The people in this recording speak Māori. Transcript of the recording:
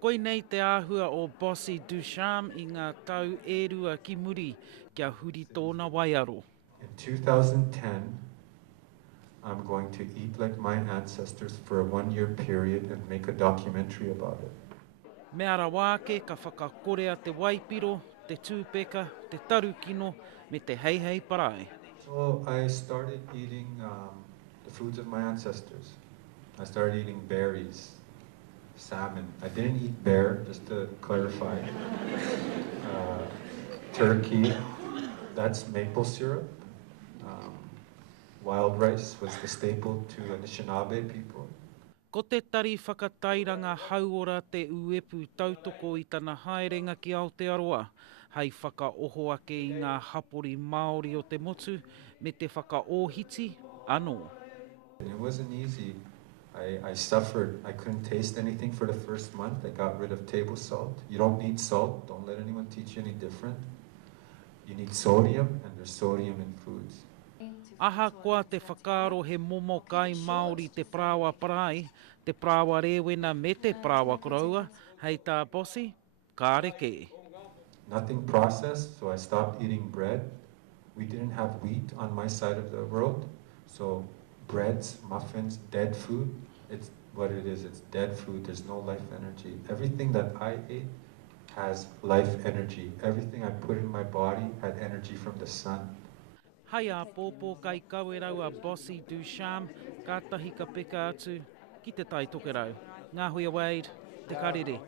Koe nei te āhua o Bossy Ducharme i ngā tau e rua ki muri kia huri tōna waiaro. In 2010, I'm going to eat like my ancestors for a 1 year period and make a documentary about it. Me ara wāke ka whakakorea te waipiro, te tūpeka, te tarukino me te heihei parae. So I started eating the foods of my ancestors. I started eating berries, salmon. I didn't eat bear, just to clarify. Turkey, that's maple syrup. Wild rice was the staple to Anishinaabe people. Ko te tari whakatairanga hauora te uepu tautoko i tana haerenga ki Aotearoa, hei whakaoho ake i ngā hapori Māori o te motu me te whakaōhiti anō. It wasn't easy. I suffered. I couldn't taste anything for the first month. I got rid of table salt. You don't need salt. Don't let anyone teach you any different. You need sodium, and there's sodium in foods. Aha koa te whakaaro he momo kai Māori te prawa parai, te prawa rewena me te prawa koraua, hei tā Bossy, ka reke. Nothing processed, so I stopped eating bread. We didn't have wheat on my side of the world, so breads, muffins, dead food, it's what it is. It's dead food. There's no life energy. Everything that I ate has life energy. Everything I put in my body had energy from the sun. Hai a pōpō kai kawe rau a Bossy Ducharme, ka tahi ka peka atu, ki te tai toke rau. Ngā hui a Wade, te karere.